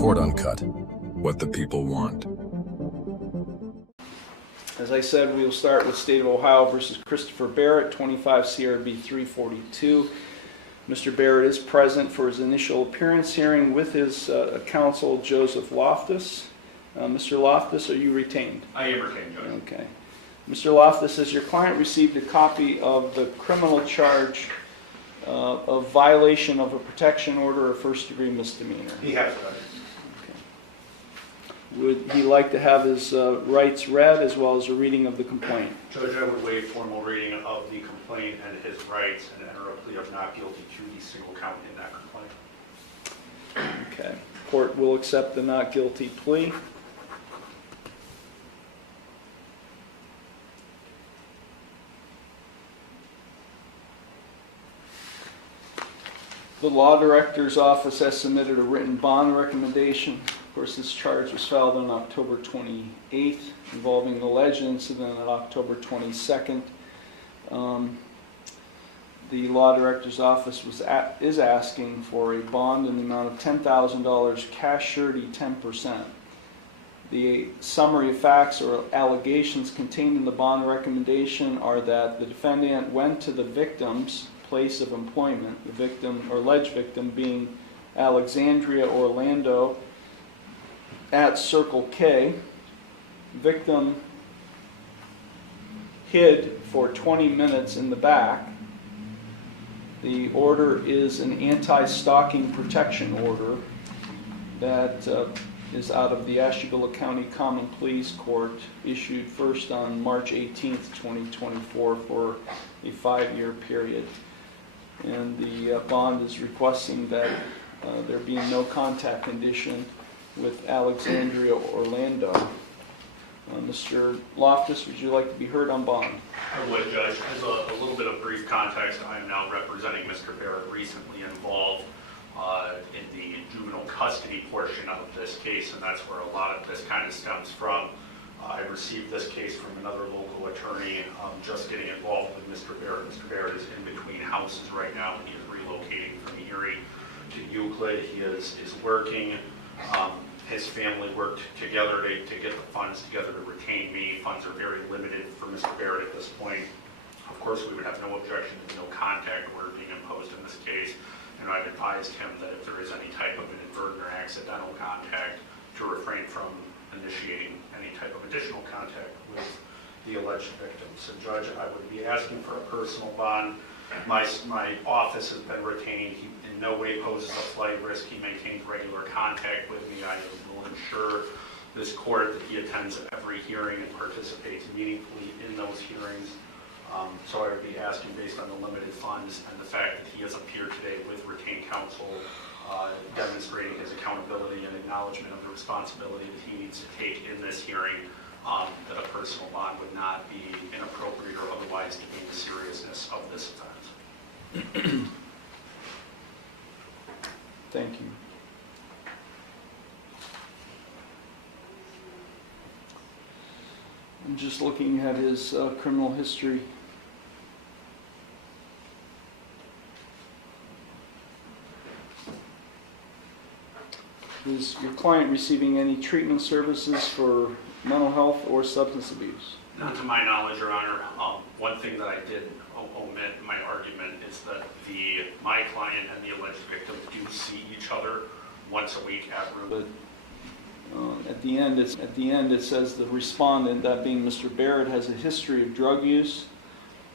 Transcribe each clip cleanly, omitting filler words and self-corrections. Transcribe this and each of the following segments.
Court Uncut, what the people want. As I said, we will start with State of Ohio versus Christopher Barrett, 25 CRB 342. Mr. Barrett is present for his initial appearance hearing with his counsel, Joseph Loftus. Mr. Loftus, are you retained? I am retained, Judge. Okay. Mr. Loftus, has your client received a copy of the criminal charge of violation of a protection order or first-degree misdemeanor? He has, Judge. Would he like to have his rights read as well as a reading of the complaint? Judge, I would waive formal reading of the complaint and his rights and enter a plea of not guilty to the single count in that complaint. Okay. Court will accept the not guilty plea. The Law Director's Office has submitted a written bond recommendation. Of course, this charge was filed on October 28th, involving an alleged incident on October 22nd. The Law Director's Office is asking for a bond in the amount of $10,000, cash surety 10%. The summary of facts or allegations contained in the bond recommendation are that the defendant went to the victim's place of employment, the victim or alleged victim being Alexandria Orlando, at Circle K. Victim hid for 20 minutes in the back. The order is an anti-stalking protection order that is out of the Ashtabula County Common Pleas Court, issued first on March 18th, 2024 for a 5-year period. And the bond is requesting that there be no contact condition with Alexandria Orlando. Mr. Loftus, would you like to be heard on bond? I would, Judge. As a little bit of brief context, I am now representing Mr. Barrett, recently involved in the juvenile custody portion of this case, and that's where a lot of this kind of stems from. I received this case from another local attorney, just getting involved with Mr. Barrett. Mr. Barrett is in between houses right now, and he is relocating from Erie to Euclid. He is working. His family worked together to get the funds together to retain me. Funds are very limited for Mr. Barrett at this point. Of course, we would have no objection to no contact order being imposed in this case, and I've advised him that if there is any type of inadvertent or accidental contact, to refrain from initiating any type of additional contact with the alleged victim. So, Judge, I would be asking for a personal bond. My office has been retained. He in no way poses a flight risk. He maintains regular contact with me. I will ensure this court that he attends every hearing and participates meaningfully in those hearings. So I would be asking, based on the limited funds and the fact that he has appeared today with retained counsel, demonstrating his accountability and acknowledgement of the responsibility that he needs to take in this hearing, that a personal bond would not be inappropriate or otherwise demean the seriousness of this offense. Thank you. I'm just looking at his criminal history. Is your client receiving any treatment services for mental health or substance abuse? Not to my knowledge, Your Honor. One thing that I did omit in my argument is that my client and the alleged victim do see each other once a week at room. But at the end it says the respondent, that being Mr. Barrett, has a history of drug use.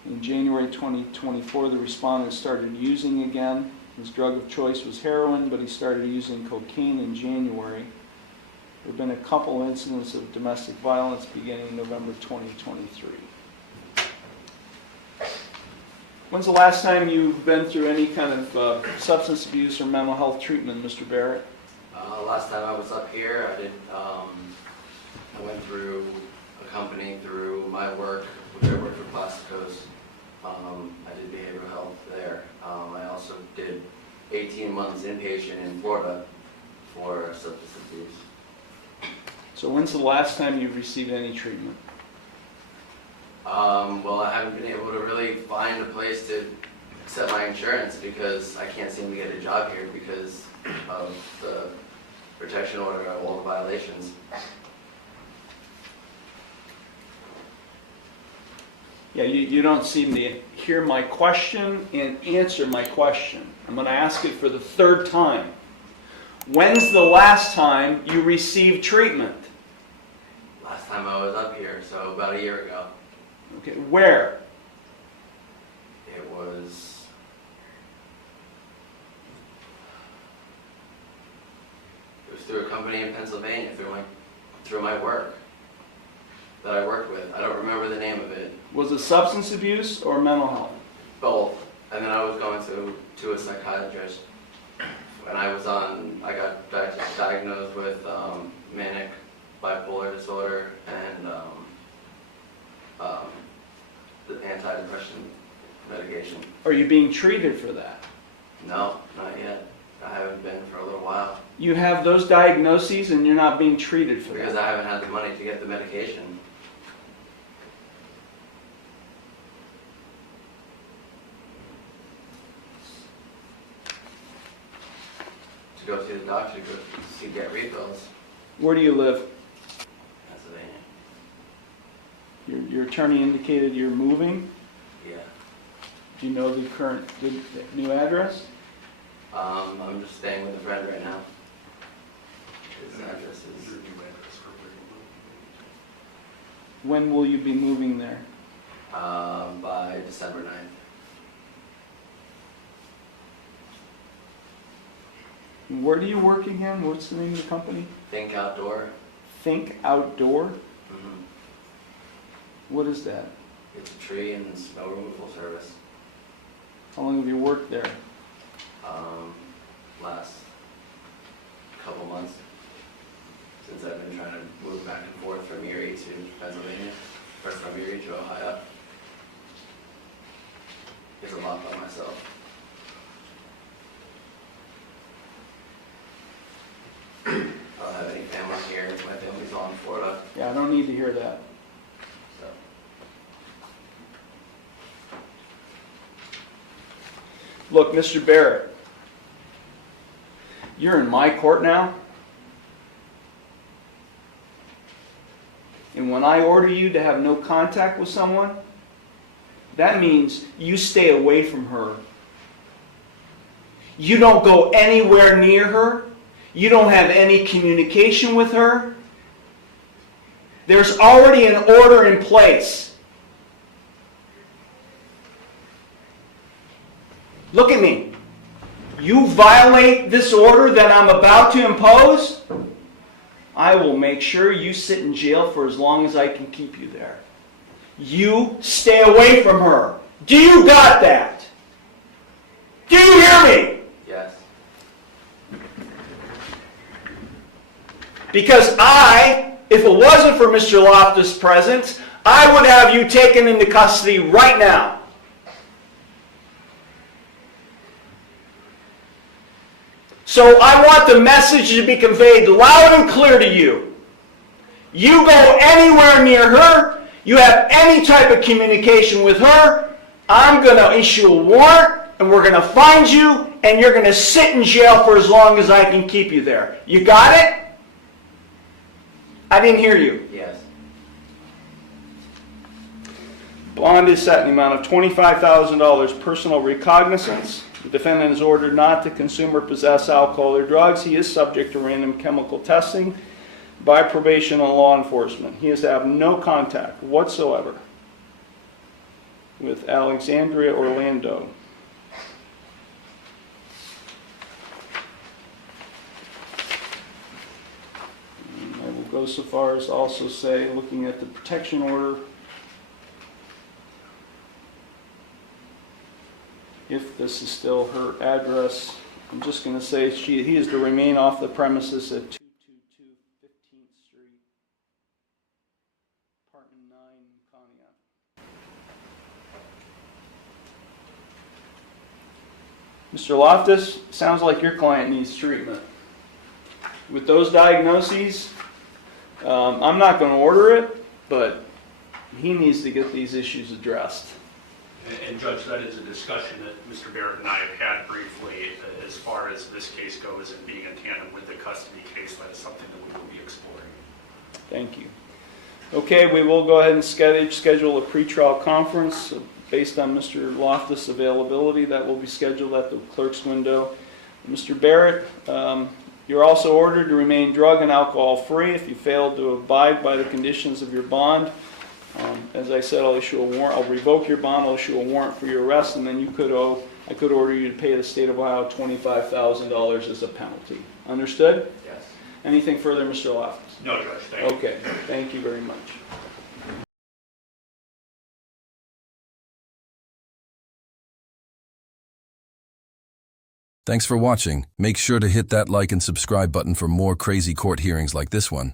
In January 2024, the respondent started using again. His drug of choice was heroin, but he started using cocaine in January. There have been a couple incidents of domestic violence beginning in November 2023. When's the last time you've been through any kind of substance abuse or mental health treatment, Mr. Barrett? Last time I was up here, I went through a company through my work, which I worked for Plasticos. I did behavioral health there. I also did 18 months inpatient in Florida for substance abuse. So when's the last time you've received any treatment? Well, I haven't been able to really find a place to accept my insurance because I can't seem to get a job here because of the protection order of all the violations. Yeah, you don't seem to hear my question and answer my question. I'm going to ask it for the third time. When's the last time you received treatment? Last time I was up here, so about a year ago. Okay, where? It was through a company in Pennsylvania, through my work that I worked with. I don't remember the name of it. Was it substance abuse or mental health? Both. And then I was going to a psychiatrist. When I got diagnosed with manic bipolar disorder and the antidepressant medication. Are you being treated for that? No, not yet. I haven't been for a little while. You have those diagnoses and you're not being treated for Because that? I haven't had the money to get the medication. To go see the doctor to get refills. Where do you live? Pennsylvania. Your attorney indicated you're moving. Yeah. Do you know the new address? I'm just staying with a friend right now. His address is... When will you be moving there? by December 9th. Where do you work again? What's the name of the company? Think Outdoor. Think Outdoor? Mm-hmm. What is that? It's a tree and snow removal service. How long have you worked there? Last couple months. Since I've been trying to move back and forth from Erie to Pennsylvania, or from Erie to Ohio. It's a lot by myself. I don't have any family here. My family's all in Florida. Yeah, I don't need to hear that. So. Look, Mr. Barrett, you're in my court now. And when I order you to have no contact with someone, that means you stay away from her. You don't go anywhere near her. You don't have any communication with her. There's already an order in place. Look at me. You violate this order that I'm about to impose, I will make sure you sit in jail for as long as I can keep you there. You stay away from her. Do you got that? Do you hear me? Yes. Because if it wasn't for Mr. Loftus' presence, I would have you taken into custody right now. So I want the message to be conveyed loud and clear to you. You go anywhere near her, you have any type of communication with her, I'm going to issue a warrant, and we're going to find you, and you're going to sit in jail for as long as I can keep you there. You got it? I didn't hear you. Yes. Bond is set in the amount of $25,000 personal recognizance. The defendant is ordered not to consume or possess alcohol or drugs. He is subject to random chemical testing by probation and law enforcement. He is to have no contact whatsoever with Alexandria Orlando. And I will go so far as to also say, looking at the protection order, if this is still her address, I'm just going to say he is to remain off the premises at 222 15th Street, Apartment 9, Conneaut. Mr. Loftus, sounds like your client needs treatment. With those diagnoses, I'm not going to order it, but he needs to get these issues addressed. And Judge, that is a discussion that Mr. Barrett and I have had briefly as far as this case goes and being in tandem with the custody case. That is something that we will be exploring. Thank you. Okay, we will go ahead and schedule a pretrial conference based on Mr. Loftus' availability. That will be scheduled at the clerk's window. Mr. Barrett, you're also ordered to remain drug and alcohol free. If you fail to abide by the conditions of your bond, as I said, I'll issue a warrant. I'll revoke your bond. I'll issue a warrant for your arrest, and then I could order you to pay the state of Ohio $25,000 as a penalty. Understood? Yes. Anything further, Mr. Loftus? No, Judge, thank you. Okay, thank you very much. Thanks for watching. Make sure to hit that like and subscribe button for more crazy court hearings like this one.